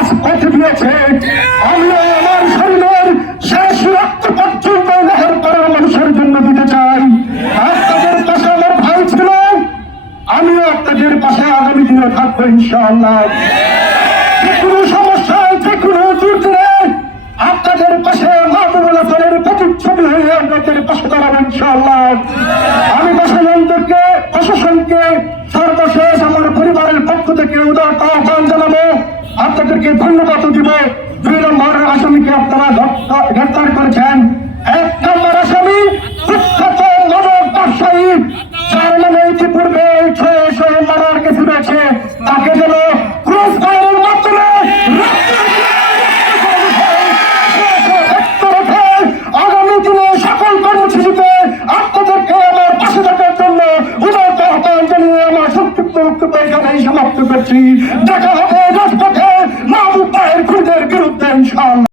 রাজপথে দিয়েছে। আমিও আমার শরীরের শেষ রক্ত পর্যন্ত নেহের করার মানুষের জন্য দিতে চাই। আপনাদের পাশে আমার ভাই ছিল। আমিও আপনাদের পাশে আগামী দিনে থাকব ইনশাআল্লাহ। যে কোনো সমস্যায়, যে কোনো দুর্দিনে আপনাদের পাশে মাহবুবুল্লাহ প্রতিচ্ছবি হয়ে আপনাদের পাশে দাঁড়াবো ইনশাআল্লাহ। আমি প্রশাসনকে প্রশাসনকে সর্বশেষ আমার পরিবারের আপনাদেরকে ধন্যবাদ দিব। দুই নম্বর আসামিকে আপনারা গ্রেপ্তার করেছেন। এক নম্বর আসামি আমার পাশে থাকার জন্য আমার সমাপ্ত করছি। দেখা হবে রাজপথে। No.